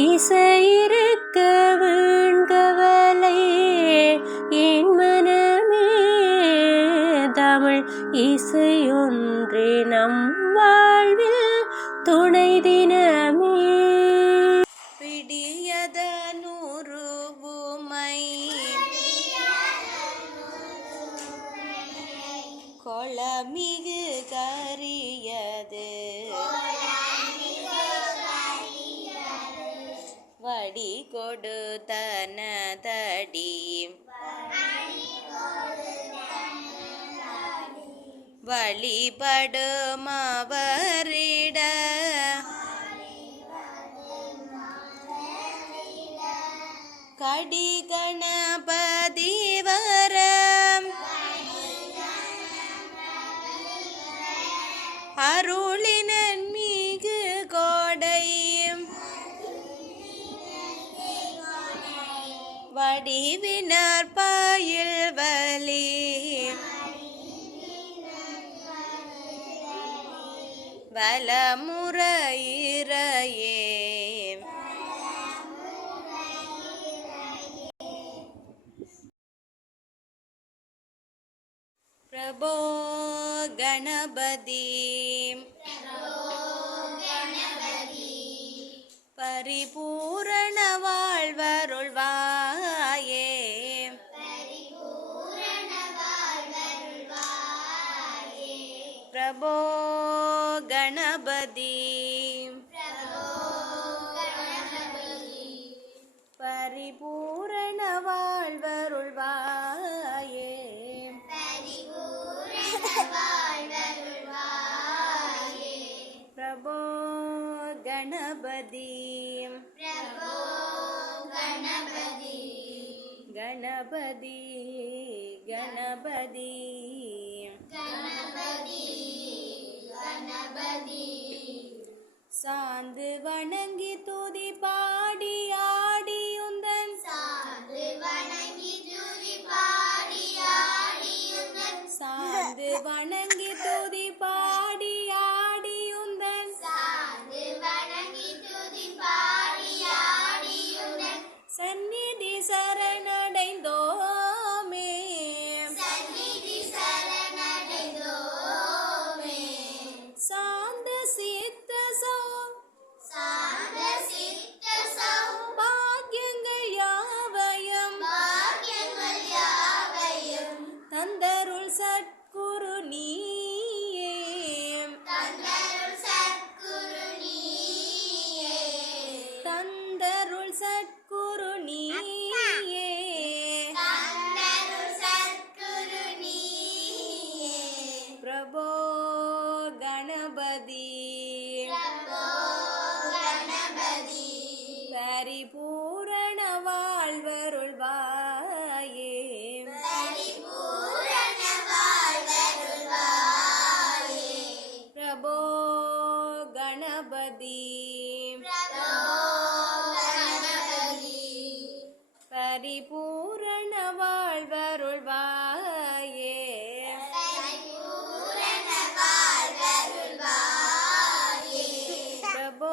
இசையிருக்க வீண்கவலை என் மனமே, தமிழ் இசையொன்றே நம் வாழ்வில் துணை தினமே. பிடியதனுருவுமை கொளமிகு கரியது வடி கொடுத்தனதடி வழிபடும் அவரிட கடி கணபதி வரம் அருளினன் மிகு கோடையும் வடிவினார் பாயில் வலி வலமுறையிறையே பிரபோ கணபதி பரிபூரண வாழ்வருள்வாயே பிரபோ கணபதி பரிபூரண வாழ்வருள்வாயே பிரபோ கணபதி கணபதி கணபதி சாந்து வணங்கி துதி பாடி ஆடியுந்தன் சாந்து வணங்கி துதி பாடி ஆடியுந்தன் சந்நிதி சரணடைந்தோமே சாந்த சித்த பாக்கியங்கள் யாவையும் தந்தருள் சத்குரு நீயே தந்தருள் சத்குரு நீயே பிரபோ கணபதி பரிபூரண வாழ்வருள்வாயே பிரபோ கணபதி பரிபூரண வாழ்வருள்வாயே பிரபோ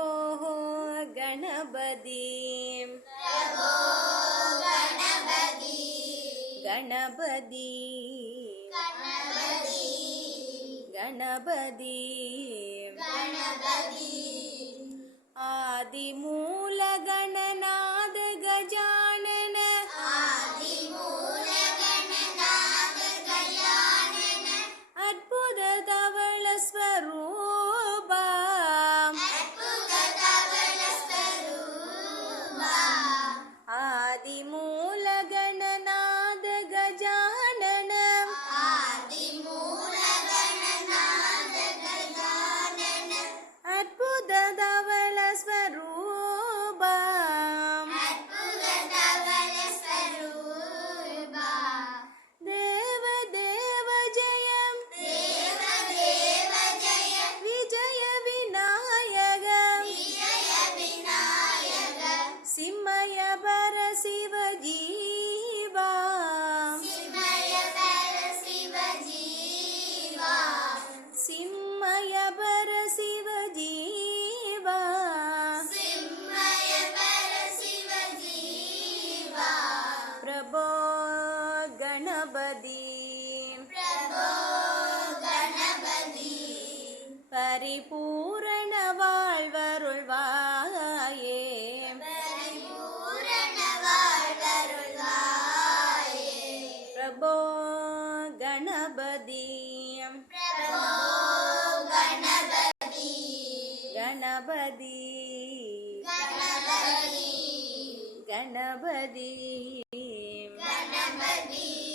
கணபதி கணபதி கணபதி ஆதிமூல கணநாத கஜானன அற்புத தவள ஸ்வரூபா ஆதிமூல கணநாத கஜானன அற்புத தவள ஸ்வரூபா गणपति गणपति गणपति